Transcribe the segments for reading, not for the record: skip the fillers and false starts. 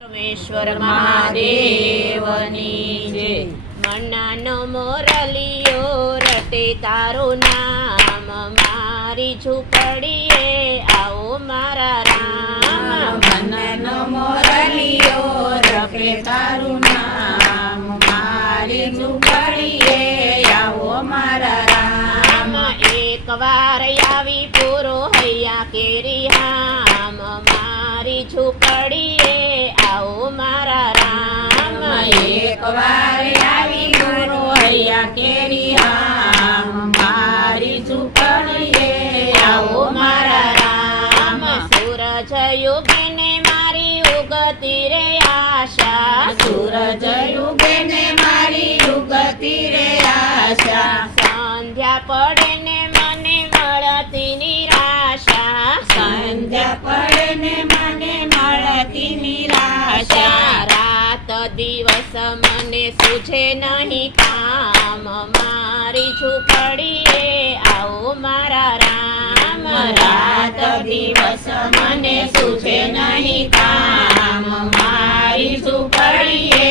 પરમેશ્વર મહાદેવની જય। મનનો મોરલિયો રટે તારું નામ, મારી ઝૂંપડીએ આવો મારા રામ। મનનો મોરલિયો રટે તારું નામ, મારી ઝૂંપડીએ આવો મારા રામ। એકવાર આવી પૂરો હૈયા કેરી હામ, મારી ઝૂંપડીએ આવો મારા રામ। એકવાર આવી ગુરુ હૈયા કેરી હામ, મારી ઝૂંપડીએ આવો મારા રામ। સૂરજ યુગને મારી ઉગતી રે આશા, સૂરજ યુગે ને મારી ઉગતી રે આશા। સંધ્યા પડે ને મને મળતી નિરાશા, સંધ્યા પડે ને મને મળતી નિરાશા। રાત દિવસ મને સૂઝે નહીં કામ, મારી ઝૂંપડીએ આવો મારા રામ। રાત દિવસ મને સૂઝે નહીં કામ, મારી ઝૂંપડીએ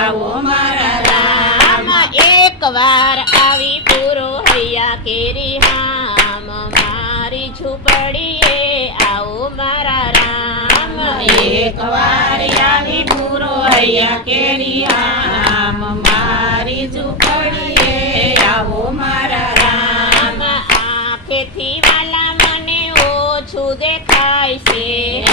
આવો મારા રામ। એકવાર આવી પૂરો હૈયા કેરી હામ, મારી ઝૂંપડીએ આવો મારા રામ। એકવાર આવી પૂરો હૈયા કેરી હામ, મારી ઝૂંપડીએ આવો મારા રામ। આંખેથી વાલા મને ઓછું દેખાય છે,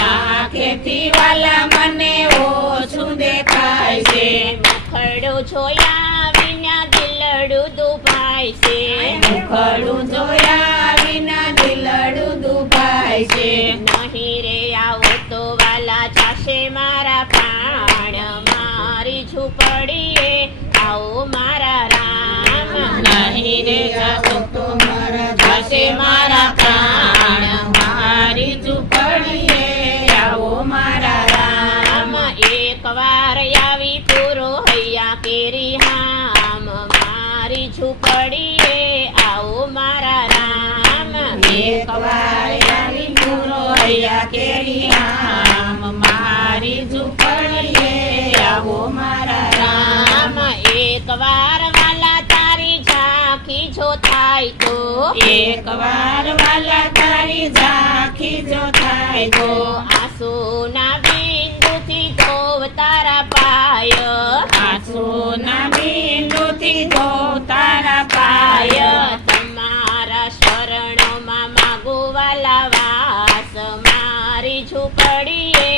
આંખેથી વાલા મને ઓછું દેખાય છે। મુખડું જોયા વિના દિલડું દુભાય છે, મુખડું જોયા વિના દિલડું દુભાય છે। નહીં રે આવો તો વાલા જાશે મારા પ્રાણ, મારી ઝૂંપડીએ આવો મારા રામ। નહીં રે જાશો તો મારા જાશે મારા પ્રાણ, મારી ઝૂંપડીએ આવો મારા રામ। એકવાર આવી પૂરો હૈયા કેરી હામ, મારી ઝૂંપડીએ આવો મારા રામ। એકવાર આવી પૂરો હૈયા કેરી હામ, મારી ઝૂંપડીએ આવો મારા રામ। એકવાર વાલા તારી ઝાંખી જો થાય તો, એકવાર વાલા તારી ઝાંખી જો થાય તો, આંસુના બિંદુથી ધોવ તારા પાય, આંસુના બિંદુથી ધોવ તારા પાય। તમારા શરણોમાં માગુ વાલા વાસ, મારી ઝૂંપડીએ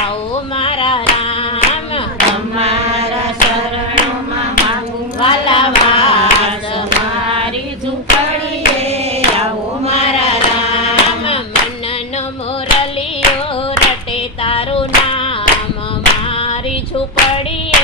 આવો મારા રામ। તમારા શરણોમાં માંગુ વાલા વાસ, મારી ઝૂંપડીએ આવો મારા રામ। મનનો મોરલિયો રટે તારું નામ, મારી ઝૂંપડીએ